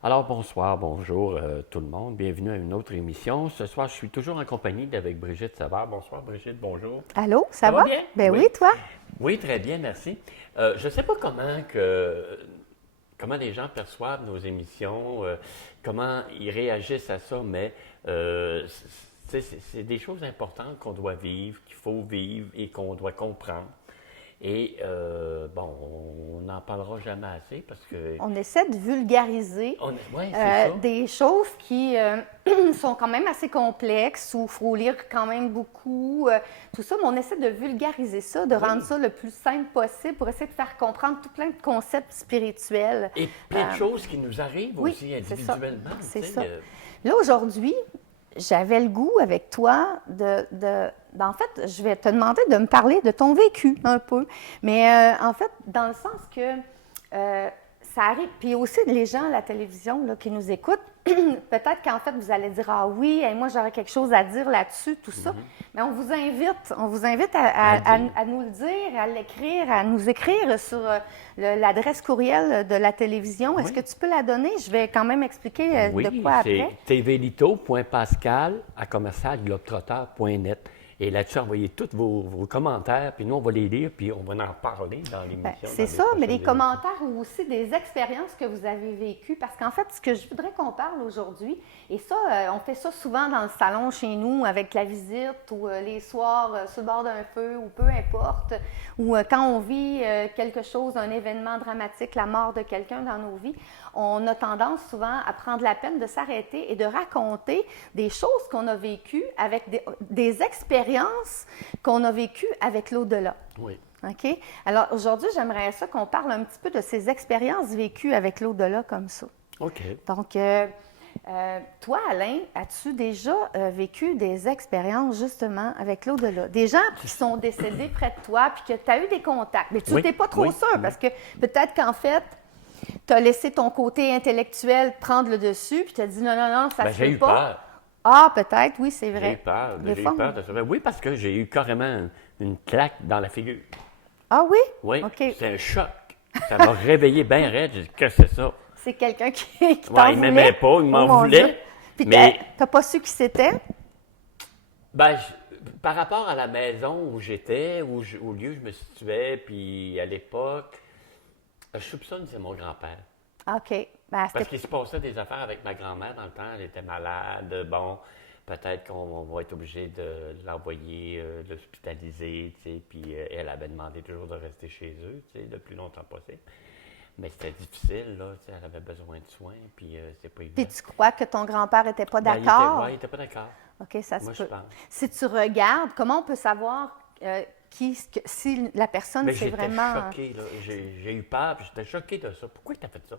Alors bonsoir, bonjour tout le monde, bienvenue à une autre émission. Ce soir, je suis toujours en compagnie d'avec Brigitte Savard. Bonsoir Brigitte, bonjour. Allô, Ça ça va va? bien? Ben Oui. oui, toi? Oui, très bien, merci. Je ne sais pas comment les gens perçoivent nos émissions, comment ils réagissent à ça, mais c'est des choses importantes qu'on doit vivre, qu'il faut vivre et qu'on doit comprendre. Et bon, on n'en parlera jamais assez parce que On essaie de vulgariser ouais, c'est ça. des choses qui sont quand même assez complexes, où il faut lire quand même beaucoup, tout ça, mais on essaie de vulgariser ça, de rendre ça le plus simple possible pour essayer de faire comprendre tout plein de concepts spirituels. Et plein de choses qui nous arrivent Oui, aussi c'est ça. individuellement. C'est Tu sais, ça. Là, aujourd'hui, j'avais le goût avec toi en fait, je vais te demander de me parler de ton vécu un peu. Mais en fait, dans le sens que ça arrive, puis aussi les gens à la télévision là, qui nous écoutent, peut-être qu'en fait, vous allez dire, ah oui, et moi j'aurais quelque chose à dire là-dessus, tout ça. Mais on vous invite à nous le dire, à l'écrire, à nous écrire sur l'adresse courriel de la télévision. Est-ce oui, que tu peux la donner? Je vais quand même expliquer de oui, quoi c'est après. tvelito.pascal@commercialglobtrotter.net. Et là-dessus, envoyez tous vos commentaires, puis nous, on va les lire, puis on va en parler dans Ben, l'émission. c'est ça, mais des commentaires ou aussi des expériences que vous avez vécues. Parce qu'en fait, ce que je voudrais qu'on parle aujourd'hui, et ça, on fait ça souvent dans le salon chez nous avec la visite ou les soirs sur le bord d'un feu ou peu importe, ou quand on vit quelque chose, un événement dramatique, la mort de quelqu'un dans nos vies, on a tendance souvent à prendre la peine de s'arrêter et de raconter des choses qu'on a vécues avec des expériences qu'on a vécues avec l'au-delà. Oui. OK? Alors, aujourd'hui, j'aimerais ça qu'on parle un petit peu de ces expériences vécues avec l'au-delà comme ça. OK. Donc, toi, Alain, as-tu déjà vécu des expériences justement avec l'au-delà? Des gens qui sont décédés près de toi puis que tu as eu des contacts, mais tu Oui, n'étais pas trop oui, sûr oui. parce que peut-être qu'en fait, tu as laissé ton côté intellectuel prendre le dessus puis tu as dit non, non, non, ça Ben, se j'ai peut eu pas. peur. Ah, peut-être, oui, c'est J'ai eu vrai. peur. Des J'ai eu fois, peur de ça. Ben oui, parce que j'ai eu carrément une claque dans la figure. Ah oui? Oui, OK. c'est un choc. Ça m'a réveillé bien raide. J'ai dit, qu'est-ce que c'est ça? C'est quelqu'un qui t'en Ouais, il voulait? m'aimait pas, il m'en Oh mon voulait. Dieu. Puis Mais t'as pas su qui c'était? ben, par rapport à la maison où j'étais, au lieu où je me situais, puis à l'époque, je soupçonne que c'est mon grand-père. OK. Ben, Parce c'était... qu'il se passait des affaires avec ma grand-mère dans le temps. Elle était malade. Bon, peut-être qu'on va être obligé de l'envoyer, de l'hospitaliser, tu sais. Puis elle avait demandé toujours de rester chez eux, tu sais, le plus longtemps possible. Mais c'était difficile, là, tu sais, elle avait besoin de soins, puis c'est pas Puis évident. tu crois que ton grand-père était pas Ben, d'accord? il était pas d'accord. OK, ça se Moi, je peut. pense. Si tu regardes, comment on peut savoir si la personne, Mais c'est j'étais vraiment... choqué, là. J'ai eu peur, puis j'étais choqué de ça. Pourquoi tu as fait ça?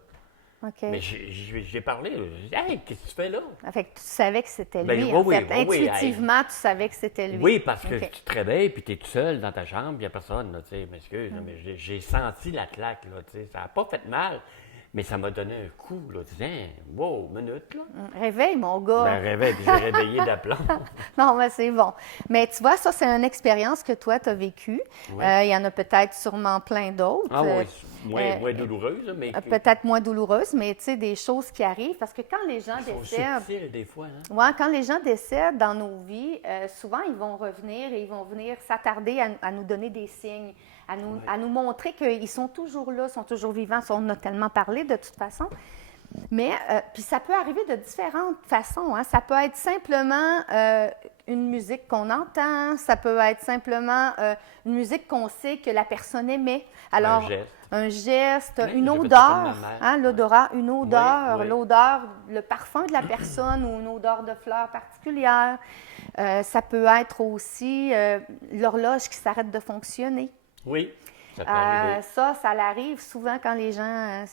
OK. Mais j'ai parlé, j'ai dit, hey, qu'est-ce que tu fais là? Fait que tu savais que c'était Ben, lui, oui, en oui, fait. oui, oui, hey. Intuitivement, tu savais que c'était lui. Oui, parce que OK. tu te réveilles puis tu es tout seul dans ta chambre, il n'y a personne, là, tu sais, m'excuse, là, mais j'ai senti la claque, là, tu sais, ça n'a pas fait mal, mais ça m'a donné un coup, là, tu dis, hein, wow, minute, là. Réveille, mon gars. Ben, réveil, puis j'ai réveillé d'aplomb. Non, mais c'est bon. Mais tu vois, ça, c'est une expérience que toi, tu as vécue. Oui. Il y en a peut-être sûrement plein d'autres. Ah oui, moins douloureuse, là, mais Peut-être moins douloureuses, mais tu sais, des choses qui arrivent. Parce que quand les gens ils sont décèdent, subtils des fois, hein. ouais, quand les gens décèdent dans nos vies, souvent, ils vont revenir et ils vont venir s'attarder à nous donner des signes, à nous montrer qu'ils sont toujours là, sont toujours vivants. Ça, on en a tellement parlé de toute façon. Mais, puis ça peut arriver de différentes façons, hein. Ça peut être simplement une musique qu'on entend, ça peut être simplement une musique qu'on sait que la personne aimait. Alors, geste. un geste, Oui, une j'ai fait ça comme odeur, ma mère. hein, l'odorat, une odeur, Oui, oui. l'odeur, le parfum de la personne ou une odeur de fleurs particulière. Ça peut être aussi l'horloge qui s'arrête de fonctionner. Oui, ça peut arriver. Ça l'arrive souvent quand les gens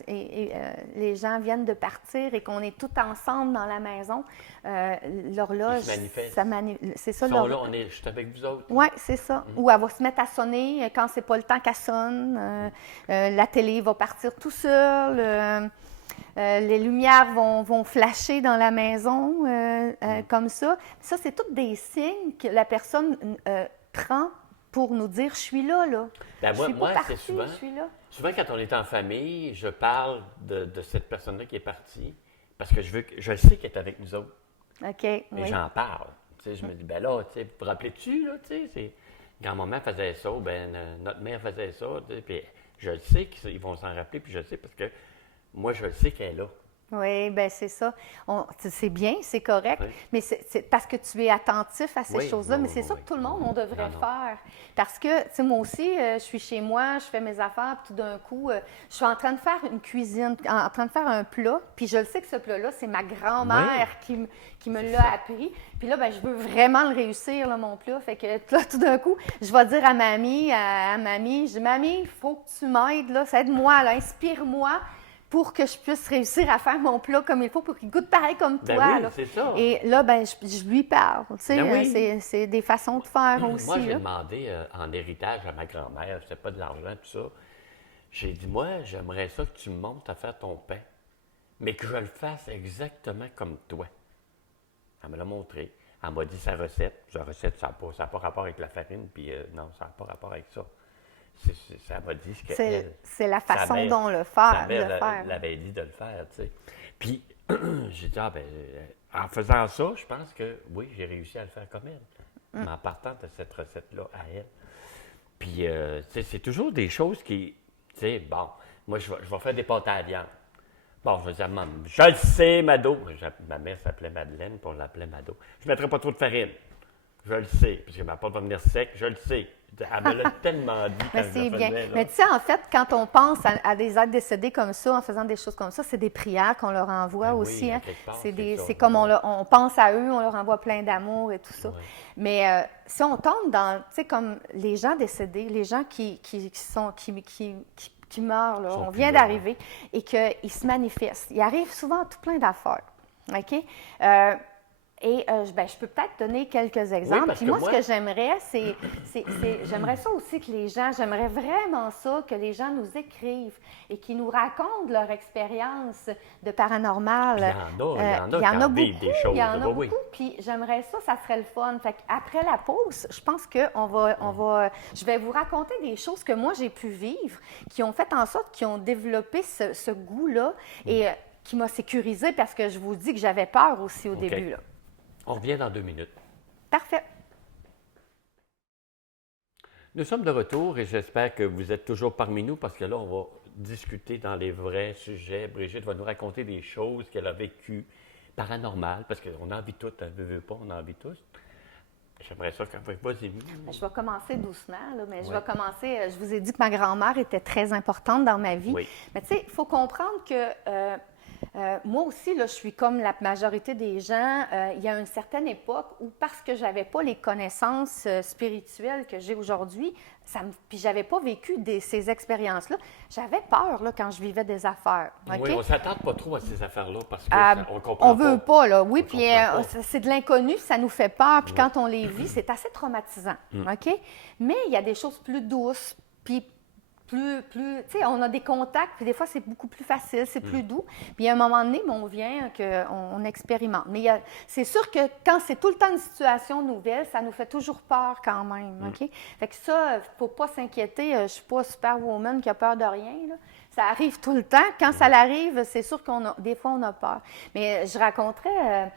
viennent de partir et qu'on est tout ensemble dans la maison. L'horloge, Ils se manifestent. C'est ça Ils sont là, l'horloge. je suis avec vous autres. Oui, c'est ça. Ou elle va se mettre à sonner quand c'est pas le temps qu'elle sonne. La télé va partir tout seul. Les lumières vont flasher dans la maison comme ça. Ça, c'est tous des signes que la personne prend pour nous dire « je suis là, là. Ben, Je suis pas moi partie, c'est souvent, je suis là. » souvent quand on est en famille, je parle de cette personne-là qui est partie. Parce que je sais qu'elle est avec nous autres. OK, Et oui. j'en parle. Tu sais, je me dis, ben là, tu sais, vous vous rappelez-tu, là, tu sais, grand-maman faisait ça, ben notre mère faisait ça, tu sais, puis je le sais qu'ils vont s'en rappeler, puis je le sais parce que moi, je le sais qu'elle est là. Oui, bien c'est ça. C'est bien, c'est correct, Oui. mais c'est parce que tu es attentif à ces Oui, choses-là, oui, mais oui, c'est ça oui, que tout le monde, oui. on devrait Non, non. faire. Parce que, tu sais, moi aussi, je suis chez moi, je fais mes affaires, puis tout d'un coup, je suis en train de faire une cuisine, en train de faire un plat, puis je le sais que ce plat-là, c'est ma grand-mère qui me C'est l'a ça. appris. Puis là, ben, je veux vraiment le réussir, là, mon plat. Fait que là, tout d'un coup, je vais dire à mamie, je dis, mamie, il faut que tu m'aides, là, aide-moi, là, inspire-moi pour que je puisse réussir à faire mon plat comme il faut, pour qu'il goûte pareil comme Ben toi. oui, Là. c'est ça. Et là, ben, je lui parle. Tu sais, Ben oui. c'est des façons de faire aussi. Moi, j'ai Là. demandé en héritage à ma grand-mère, c'était pas de l'argent, tout ça. J'ai dit, moi, j'aimerais ça que tu me montres à faire ton pain, mais que je le fasse exactement comme toi. Elle me l'a montré. Elle m'a dit sa recette. Sa recette, ça n'a pas rapport avec la farine, puis non, ça n'a pas rapport avec ça. Ça m'a dit ce qu'elle. C'est la sa façon mère- dont le Sa faire, mère de faire. l'avait dit de le faire, tu sais. Puis, j'ai dit, ah ben, en faisant ça, je pense que oui, j'ai réussi à le faire comme elle. Mais en partant de cette recette-là à elle. Puis, tu sais, c'est toujours des choses qui, tu sais, bon, moi, je vais faire des pâtes à la viande. Bon, je vais dire à maman, je le sais, Mado. Ma mère s'appelait Madeleine, puis on l'appelait Mado. Je ne mettrai pas trop de farine. Je le sais, puisque ma pâte va venir sec, je le sais. Elle me l'a tellement dit quand Mais je c'est le bien. faisais. Là. Mais tu sais, en fait, quand on pense à des êtres décédés comme ça, en faisant des choses comme ça, c'est des prières qu'on leur envoie Ben oui, aussi. à Hein. quelque part, C'est ça. comme on pense à eux, on leur envoie plein d'amour et tout ça. Ouais. Mais si on tombe dans, tu sais, comme les gens décédés, les gens qui meurent, là, Ils sont on plus vient là, d'arriver, et qu'ils se manifestent. Il arrive souvent tout plein d'affaires. OK? Je peux peut-être donner quelques exemples. parce Puis que moi, moi- ce que j'aimerais, j'aimerais ça aussi que les gens, j'aimerais vraiment ça, que les gens nous écrivent et qu'ils nous racontent leur expérience de paranormal. Il y en a qui vivent des choses. Il y en a là, beaucoup. oui. Puis j'aimerais ça, ça serait le fun. Fait qu'après la pause, je pense que je vais vous raconter des choses que moi j'ai pu vivre, qui ont fait en sorte qu'ils ont développé ce goût-là et qui m'a sécurisée parce que je vous dis que j'avais peur aussi au OK. début. Là. On revient dans 2 minutes. Parfait. Nous sommes de retour et j'espère que vous êtes toujours parmi nous parce que là, on va discuter dans les vrais sujets. Brigitte va nous raconter des choses qu'elle a vécues paranormales parce qu'on en vit toutes, elle ne veut pas, on en vit tous. J'aimerais ça quand vas-y. Je vais commencer doucement, là, mais je Oui. vais commencer. Je vous ai dit que ma grand-mère était très importante dans ma vie. Oui. Mais tu sais, il faut comprendre que moi aussi, là, je suis comme la majorité des gens. Il y a une certaine époque où, parce que je n'avais pas les connaissances spirituelles que j'ai aujourd'hui, puis je n'avais pas vécu ces expériences-là, j'avais peur là, quand je vivais des affaires. OK? Oui, on ne s'attend pas trop à ces affaires-là parce que on comprend On veut pas, là. Oui, On puis comprend pas. c'est de l'inconnu, ça nous fait peur. Puis quand on les vit, c'est assez traumatisant. OK? Mais il y a des choses plus douces, puis tu sais, on a des contacts, puis des fois, c'est beaucoup plus facile, c'est plus doux. Puis à un moment donné, on vient qu'on expérimente. Mais c'est sûr que quand c'est tout le temps une situation nouvelle, ça nous fait toujours peur quand même, OK? Fait que ça, il ne faut pas s'inquiéter. Je ne suis pas superwoman qui a peur de rien, là. Ça arrive tout le temps. Quand ça arrive, c'est sûr des fois, on a peur. Mais je raconterais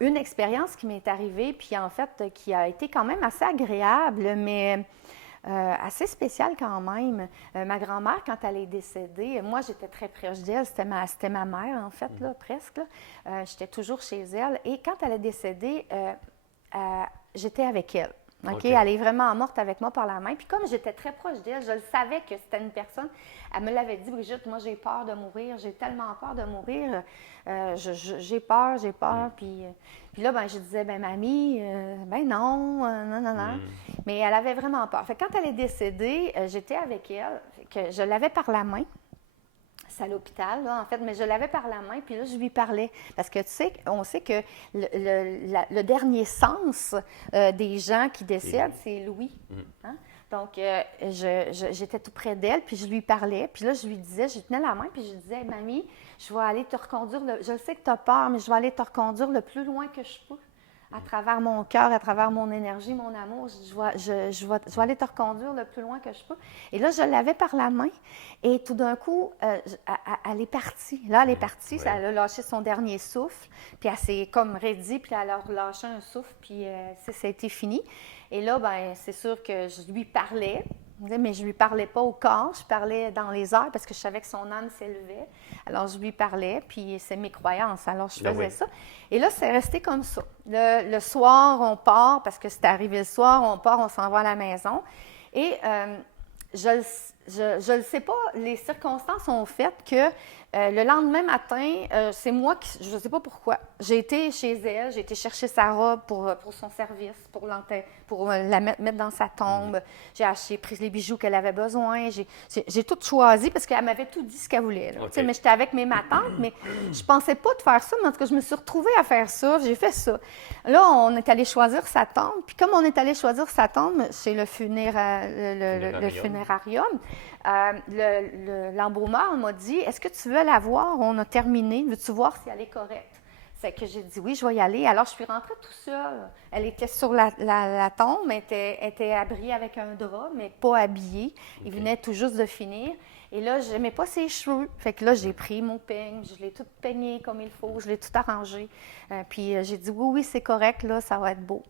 une expérience qui m'est arrivée, puis en fait, qui a été quand même assez agréable, mais assez spéciale quand même. Ma grand-mère, quand elle est décédée, moi, j'étais très proche d'elle. C'était ma mère, en fait, là, presque. Là. J'étais toujours chez elle. Et quand elle est décédée, j'étais avec elle. OK? Elle est vraiment morte avec moi par la main. Puis comme j'étais très proche d'elle, je le savais que c'était une personne. Elle me l'avait dit, Brigitte, moi, j'ai peur de mourir. J'ai tellement peur de mourir. J'ai peur. Puis là, ben, je disais, ben mamie, ben non, non. Mais elle avait vraiment peur. Fait que quand elle est décédée, j'étais avec elle. Fait que je l'avais par la main. C'est à l'hôpital, là, en fait, mais je l'avais par la main, puis là, je lui parlais. Parce que, tu sais, on sait que le dernier sens des gens qui décèdent, c'est l'ouïe. Hein? Donc, j'étais tout près d'elle, puis je lui parlais. Puis là, je lui disais, je tenais la main, puis je disais, mamie, je vais aller te reconduire. Je sais que tu as peur, mais je vais aller te reconduire le plus loin que je peux à travers mon cœur, à travers mon énergie, mon amour. Je vais aller te reconduire le plus loin que je peux. Et là, je l'avais par la main. Et tout d'un coup, elle est partie. Là, elle est partie. Oui. Elle a lâché son dernier souffle. Puis elle s'est comme raidie, puis elle a relâché un souffle, puis ça a été fini. Et là, ben c'est sûr que je lui parlais. Mais je ne lui parlais pas au corps, je parlais dans les airs parce que je savais que son âme s'élevait. Alors, je lui parlais, puis c'est mes croyances. Alors, je faisais ça. Et là, c'est resté comme ça. Le soir, on part, parce que c'est arrivé le soir, on part, on s'en va à la maison. Et je ne sais pas, les circonstances ont fait que le lendemain matin, c'est moi qui, je ne sais pas pourquoi, j'ai été chez elle, j'ai été chercher sa robe pour son service, pour la mettre dans sa tombe. J'ai pris les bijoux qu'elle avait besoin. J'ai tout choisi parce qu'elle m'avait tout dit ce qu'elle voulait. Okay. Mais j'étais avec ma tante, mais je ne pensais pas de faire ça, mais en tout cas, je me suis retrouvée à faire ça. J'ai fait ça. Là, on est allé choisir sa tombe. Puis comme on est allé choisir sa tombe chez le funérarium, l'embaumeur m'a dit, est-ce que tu veux la voir? On a terminé. Veux-tu voir si elle est correcte? C'est que j'ai dit oui, je vais y aller. Alors, je suis rentrée tout seule. Elle était sur la tombe, elle était abritée avec un drap, mais pas habillée. Il venait tout juste de finir. Et là, je n'aimais pas ses cheveux. Fait que là, j'ai pris mon peigne, je l'ai tout peigné comme il faut, je l'ai tout arrangé. Puis j'ai dit oui, c'est correct, là, ça va être beau.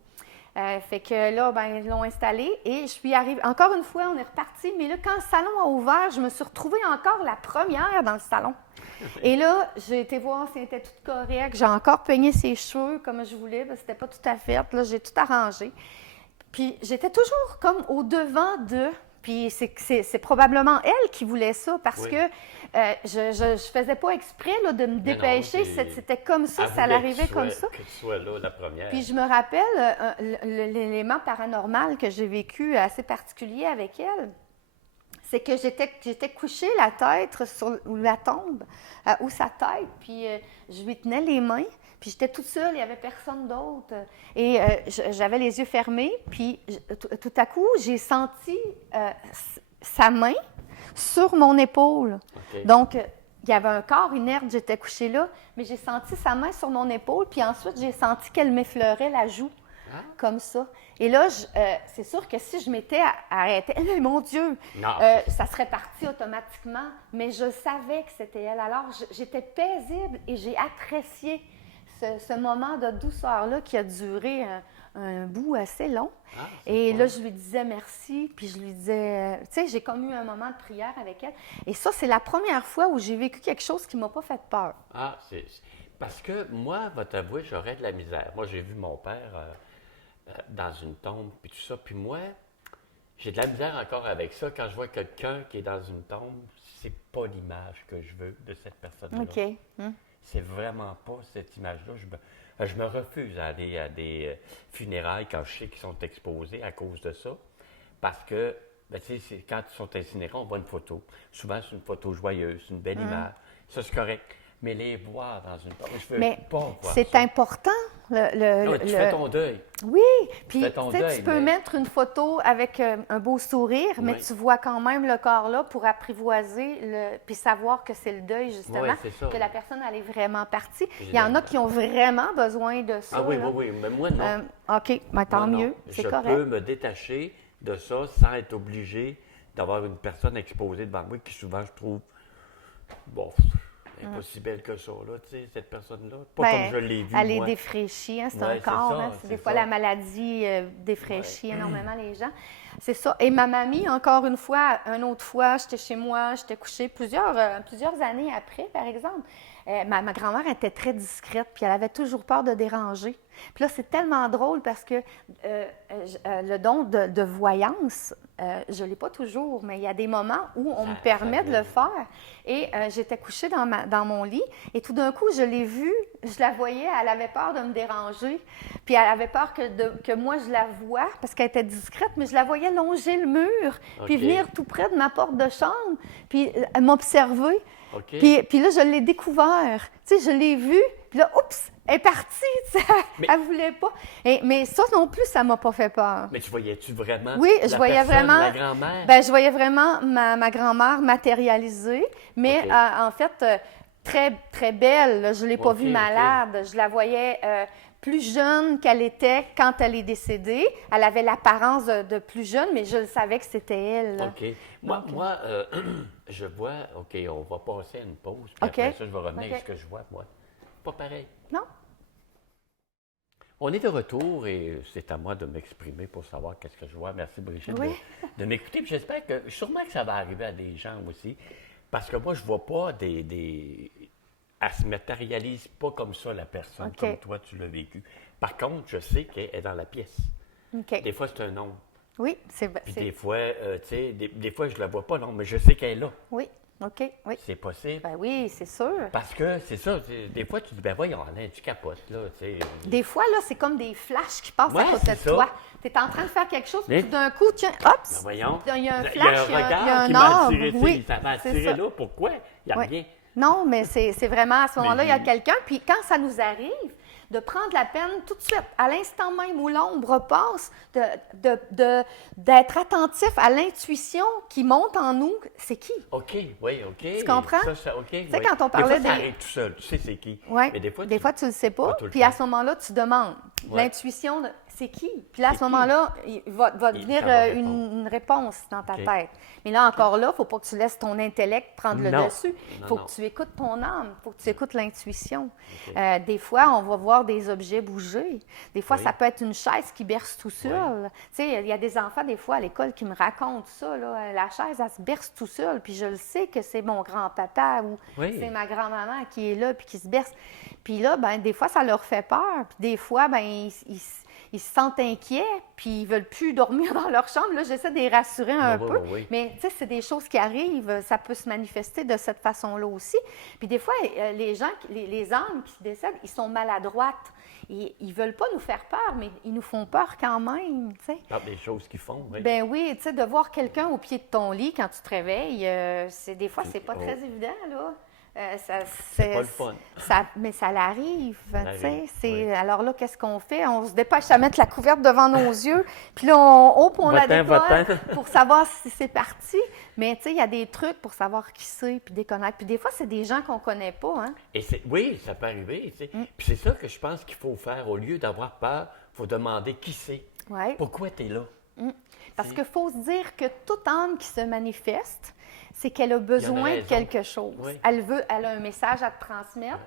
Fait que là, ben, ils l'ont installé et je suis arrivée. Encore une fois, on est reparti, mais là, quand le salon a ouvert, je me suis retrouvée encore la première dans le salon. Et là, j'ai été voir si elle était toute correcte. J'ai encore peigné ses cheveux comme je voulais, parce que c'était pas tout à fait. Là, j'ai tout arrangé. Puis j'étais toujours comme au devant d'eux. Puis c'est probablement elle qui voulait ça, parce que je faisais pas exprès là, de me dépêcher. C'était comme ça, ça l'arrivait comme ça. Que tu sois là la première. Puis je me rappelle l'élément paranormal que j'ai vécu assez particulier avec elle. C'est que j'étais couchée la tête sur la tombe, ou sa tête, puis je lui tenais les mains, puis j'étais toute seule, il n'y avait personne d'autre. Et j'avais les yeux fermés, puis tout à coup, j'ai senti sa main sur mon épaule. Okay. Donc, il y avait un corps inerte, j'étais couchée là, mais j'ai senti sa main sur mon épaule, puis ensuite, j'ai senti qu'elle m'effleurait la joue. Comme ça. Et là, c'est sûr que si je m'étais arrêtée, mon Dieu, ça serait parti automatiquement, mais je savais que c'était elle. Alors, j'étais paisible et j'ai apprécié ce moment de douceur-là qui a duré un bout assez long. Et là, je lui disais merci, puis je lui disais, tu sais, j'ai comme eu un moment de prière avec elle. Et ça, c'est la première fois où j'ai vécu quelque chose qui ne m'a pas fait peur. Parce que moi, va t'avouer, j'aurais de la misère. Moi, j'ai vu mon père dans une tombe, puis tout ça. Puis moi, j'ai de la misère encore avec ça. Quand je vois quelqu'un qui est dans une tombe, c'est pas l'image que je veux de cette personne-là. OK. C'est vraiment pas cette image-là. Je me refuse à aller à des funérailles quand je sais qu'ils sont exposés à cause de ça. Parce que, ben, tu sais, quand ils sont incinérés, on voit une photo. Souvent, c'est une photo joyeuse, une belle image. Ça, c'est correct. Mais les voir dans une tombe, je veux pas voir ça. C'est important. Tu fais ton deuil. Oui, puis tu peux mettre une photo avec un beau sourire, mais tu vois quand même le corps là pour apprivoiser, puis savoir que c'est le deuil, justement, que la personne elle est vraiment partie. Il y en a qui ont vraiment besoin de ça. Ah oui, oui, mais moi non. OK, mais tant mieux, c'est correct. Je peux me détacher de ça sans être obligé d'avoir une personne exposée devant moi qui souvent, je trouve, bon... Elle n'est pas si belle que ça, là, tu sais, cette personne-là. Pas comme je l'ai vue, elle est défraîchie, hein, c'est un corps. Ça, hein, des fois, la maladie défraîchit énormément les gens. C'est ça. Et ma mamie, encore une fois, j'étais chez moi, j'étais couchée plusieurs années après, par exemple. Ma grand-mère était très discrète, puis elle avait toujours peur de déranger. Puis là, c'est tellement drôle parce que le don de voyance, je ne l'ai pas toujours, mais il y a des moments où on me permet de le faire. Et j'étais couchée dans mon lit, et tout d'un coup, je l'ai vue, je la voyais, elle avait peur de me déranger, puis elle avait peur que moi, je la voie, parce qu'elle était discrète, mais je la voyais longer le mur, puis venir tout près de ma porte de chambre, puis m'observer. Okay. Puis là, je l'ai découvert. Tu sais, je l'ai vu. Puis là, oups, elle est partie. Elle ne voulait pas. Mais ça non plus, ça ne m'a pas fait peur. Mais tu voyais-tu vraiment je voyais vraiment la grand-mère? Ben, je voyais vraiment ma grand-mère matérialisée. Mais en fait, très, très belle. Là. Je ne l'ai pas OK, vue OK. malade. Je la voyais plus jeune qu'elle était quand elle est décédée. Elle avait l'apparence de plus jeune, mais je le savais que c'était elle. Là. OK. Moi, Donc, moi je vois, OK, on va passer à une pause, puis OK. après ça, je vais revenir OK. à ce que je vois, moi. Pas pareil. Non? On est de retour et c'est à moi de m'exprimer pour savoir qu'est-ce que je vois. Merci Brigitte Oui. de m'écouter. Puis j'espère que, sûrement que ça va arriver à des gens aussi, parce que moi, je vois pas elle se matérialise pas comme ça, la personne, OK. comme toi, tu l'as vécu. Par contre, je sais qu'elle est dans la pièce. OK. Des fois, c'est un nom. Oui, Puis des fois, tu sais, des fois, je la vois pas, non, mais je sais qu'elle est là. Oui, OK, oui. C'est possible. Ben oui, c'est sûr. Parce que c'est ça, des fois, tu dis, ben voyons, Alain, tu capotes, là, tu sais. Des fois, là, c'est comme des flashs qui passent Ouais, à côté c'est de ça. toi. Tu es en train de faire quelque chose, Mais- puis tout d'un coup, tiens, hop! Ben voyons. Il y a un Il y a flash, un regard il y a qui un m'a arbre. attiré, tu sais, Oui, ça m'a c'est attiré ça. là, pourquoi? Il n'y a Oui. rien. Non, mais c'est vraiment à ce moment-là, il y a Mais- quelqu'un. Puis quand ça nous arrive, de prendre la peine tout de suite, à l'instant même où l'ombre passe, d'être attentif à l'intuition qui monte en nous. C'est qui? OK, oui, OK. Tu comprends? OK, tu sais, quand on parlait des fois, ça des- arrive tout seul, tu sais c'est qui. Oui. Mais des fois, tu ne le sais pas. pas tout le Puis temps. à ce moment-là, tu demandes. Ouais. L'intuition, c'est qui? Puis là, à C'est ce moment-là, il va Il- venir ça va une réponse dans ta OK. tête. Mais là, encore là, il ne faut pas que tu laisses ton intellect prendre le Non. dessus. Il Non, faut non. que tu écoutes ton âme. Il faut que tu écoutes l'intuition. OK. Des fois, on va voir des objets bouger. Des fois, Oui. ça peut être une chaise qui berce tout seul. Tu sais, il y a des enfants, des fois, à l'école, qui me racontent ça. Là. La chaise, elle se berce tout seul. Puis je le sais que c'est mon grand-papa ou Oui. c'est ma grand-maman qui est là puis qui se berce. Puis là, ben, des fois, ça leur fait peur. Puis des fois, ben, ils se sentent inquiets, puis ils ne veulent plus dormir dans leur chambre. Là, j'essaie de les rassurer un Oui, peu. oui, oui. Mais tu sais, c'est des choses qui arrivent. Ça peut se manifester de cette façon-là aussi. Puis des fois, les gens, les âmes qui décèdent, ils sont maladroites. Ils ne veulent pas nous faire peur, mais ils nous font peur quand même, tu sais. Par des choses qu'ils font, oui. Ben oui, tu sais, de voir quelqu'un au pied de ton lit quand tu te réveilles, des fois, c'est pas Oh. très évident, là. C'est pas le fun. Mais ça l'arrive, tu sais. l'arrive, oui. Alors là, qu'est-ce qu'on fait? On se dépêche à mettre la couverte devant nos yeux, puis là, on la Va-t'en, décolle va-t'en. pour savoir si c'est parti. Mais tu sais, il y a des trucs pour savoir qui c'est, puis déconnecter. Puis des fois, c'est des gens qu'on connaît pas, hein? Et oui, ça peut arriver, tu sais. Mm. Puis c'est ça que je pense qu'il faut faire. Au lieu d'avoir peur, il faut demander qui c'est. Ouais. Pourquoi tu es là? Parce qu'il faut se dire que toute âme qui se manifeste, c'est qu'elle a besoin de raison. quelque chose. Oui. Elle a un message à te transmettre,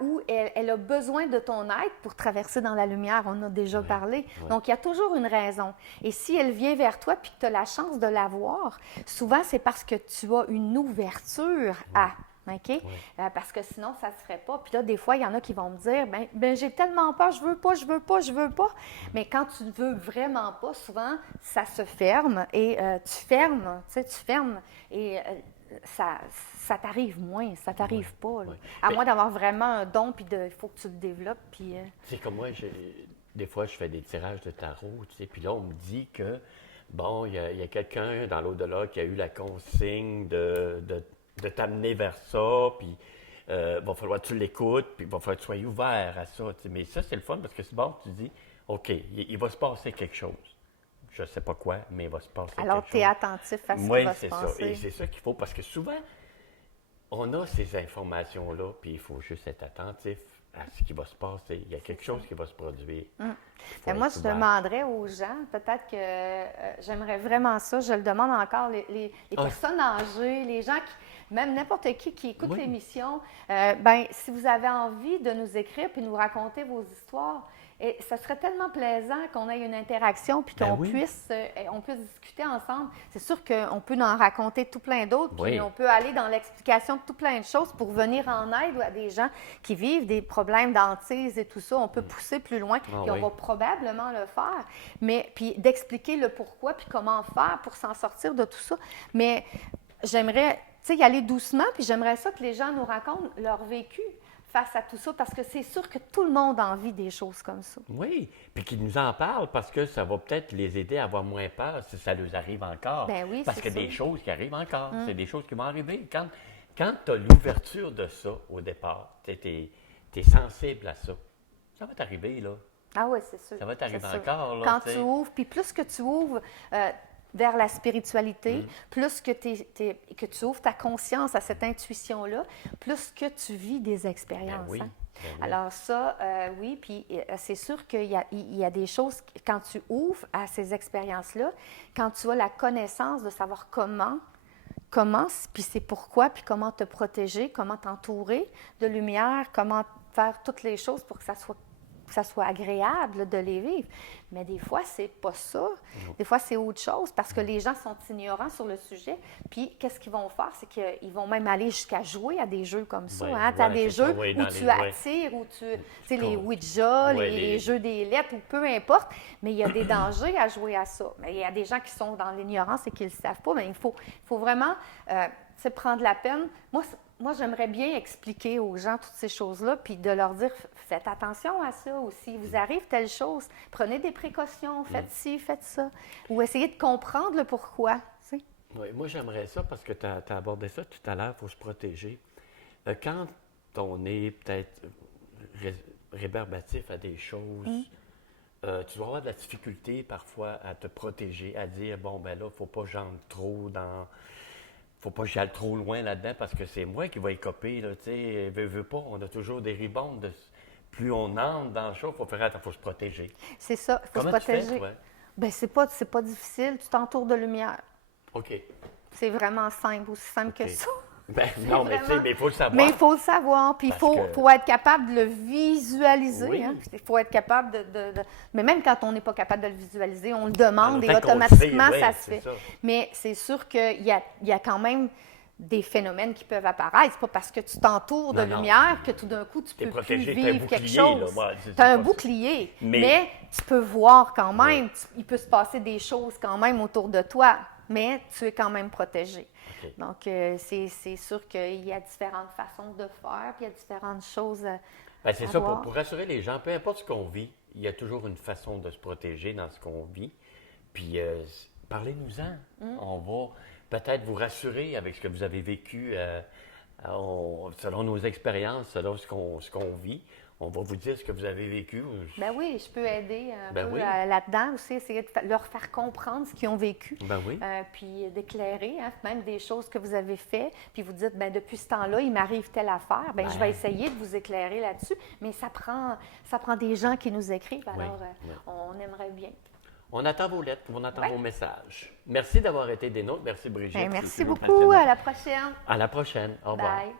où elle a besoin de ton aide pour traverser dans la lumière. On en a déjà parlé. Oui. Donc, il y a toujours une raison. Et si elle vient vers toi puis que tu as la chance de la voir, souvent, c'est parce que tu as une ouverture à. OK? Parce que sinon, ça ne se ferait pas. Puis là, des fois, il y en a qui vont me dire, ben j'ai tellement peur, je veux pas, je veux pas, je veux pas. Mais quand tu ne veux vraiment pas, souvent, ça se ferme et tu fermes et ça t'arrive moins, ça t'arrive pas. Là. Oui. À Mais- moins d'avoir vraiment un don, puis il faut que tu le développes. Puis, C'est comme moi, des fois, je fais des tirages de tarot, tu sais, puis là, on me dit que, bon, il y a quelqu'un dans l'au-delà qui a eu la consigne de t'amener vers ça, puis va falloir que tu l'écoutes, puis il va falloir que tu sois ouvert à ça, tu sais. Mais ça, c'est le fun, parce que c'est bon, tu dis, OK, il va se passer quelque chose. Je ne sais pas quoi, mais il va se passer alors, quelque tu es chose. attentif à ce qui Oui, va se c'est ça. passer. Et c'est ça qu'il faut, parce que souvent, on a ces informations-là, puis il faut juste être attentif à ce qui va se passer. Il y a quelque chose qui va se produire. Faut Ben, moi, être je ouvert. demanderais aux gens, peut-être que j'aimerais vraiment ça, je le demande encore, les Ah. personnes âgées, les gens qui, même n'importe qui écoute Oui. l'émission, si vous avez envie de nous écrire puis nous raconter vos histoires, et ça serait tellement plaisant qu'on ait une interaction puis Ben qu'on oui. on puisse discuter ensemble. C'est sûr qu'on peut en raconter tout plein d'autres, puis Oui. on peut aller dans l'explication de tout plein de choses pour venir en aide à des gens qui vivent des problèmes d'hantise et tout ça. On peut pousser plus loin, puis on oui. va probablement le faire, mais puis d'expliquer le pourquoi puis comment faire pour s'en sortir de tout ça. Mais j'aimerais, tu sais, y aller doucement, puis j'aimerais ça que les gens nous racontent leur vécu face à tout ça, parce que c'est sûr que tout le monde a envie des choses comme ça. Oui, puis qu'ils nous en parlent parce que ça va peut-être les aider à avoir moins peur si ça leur arrive encore. Ben oui, parce c'est qu'il y a des sûr. choses qui arrivent encore. C'est des choses qui vont arriver. Quand tu as l'ouverture de ça au départ, tu es sensible à ça, ça va t'arriver, là. Ah oui, c'est sûr. Ça va t'arriver c'est sûr. encore, là, Quand tu sais. tu ouvres, puis plus que tu ouvres, vers la spiritualité, plus que, que tu ouvres ta conscience à cette intuition-là, plus que tu vis des expériences. Ben oui. Hein? Ben oui. Alors ça, oui, puis c'est sûr qu'il y a des choses, quand tu ouvres à ces expériences-là, quand tu as la connaissance de savoir comment, puis c'est pourquoi, puis comment te protéger, comment t'entourer de lumière, comment faire toutes les choses pour que ça soit agréable de les vivre. Mais des fois, c'est pas ça. Non. Des fois, c'est autre chose parce que les gens sont ignorants sur le sujet. Puis, qu'est-ce qu'ils vont faire? C'est qu'ils vont même aller jusqu'à jouer à des jeux comme ça. Ouais, Hein? Tu as ouais, des c'est ça, jeux ouais, où dans tu les- attires, où tu sais, les Ouija, Ouais, les jeux des lettres, ou peu importe. Mais il y a des dangers à jouer à ça. Mais il y a des gens qui sont dans l'ignorance et qui ne le savent pas. Mais il faut vraiment prendre la peine. Moi, j'aimerais bien expliquer aux gens toutes ces choses-là, puis de leur dire, faites attention à ça aussi. Vous arrive telle chose, prenez des précautions, faites ci, faites ça. Ou essayez de comprendre le pourquoi. Tu sais. Oui, moi, j'aimerais ça parce que tu as abordé ça tout à l'heure, il faut se protéger. Quand on est peut-être rébarbatif à des choses, tu dois avoir de la difficulté parfois à te protéger, à dire, bon, ben là, il ne faut pas que j'entre trop dans... faut pas que j'aille trop loin là-dedans parce que c'est moi qui vais écoper, là, tu sais, veux pas, on a toujours des rebounds. Plus on entre dans le show, il faut se protéger. C'est ça, il faut Comment se tu fais, protéger. toi? Bien, c'est pas difficile, tu t'entoures de lumière. OK. C'est vraiment simple, aussi simple que OK. ça. Ben, non, mais tu sais, vraiment- mais il faut le savoir. Mais il faut le savoir, puis il Parce faut, que- faut être capable de le visualiser. Oui. Hein. Il faut être capable Mais même quand on n'est pas capable de le visualiser, on le demande et Tant qu'on le automatiquement, sait, ça ouais, se c'est fait. ça. Mais c'est sûr qu'il y a quand même des phénomènes qui peuvent apparaître. C'est pas parce que tu t'entoures de Non, non. lumière que tout d'un coup, tu T'es peux plus protégé, t'as un vivre quelque bouclier, là. chose. Ouais, Tu as un pas- bouclier, Mais- mais tu peux voir quand même. Il peut se passer des choses quand même autour de toi, mais tu es quand même protégé. OK. Donc, c'est sûr qu'il y a différentes façons de faire, puis il y a différentes choses Ben, c'est à ça, voir. pour rassurer les gens, peu importe ce qu'on vit, il y a toujours une façon de se protéger dans ce qu'on vit. Puis, parlez-nous-en. On va peut-être vous rassurer avec ce que vous avez vécu selon nos expériences, selon ce qu'on vit. On va vous dire ce que vous avez vécu. Ben oui, je peux aider un Ben peu oui. là-dedans aussi, essayer de leur faire comprendre ce qu'ils ont vécu. Ben oui. Puis d'éclairer, hein, même des choses que vous avez fait, puis vous dites, ben depuis ce temps-là, il m'arrive telle affaire, ben je vais essayer de vous éclairer là-dessus, mais ça prend des gens qui nous écrivent, alors oui. on aimerait bien. On attend vos lettres, on attend Ouais. vos messages. Merci d'avoir été des nôtres. Merci, Brigitte. Ben, C'est merci toujours beaucoup, passionnant. à la prochaine. À la prochaine. Au revoir. Bye.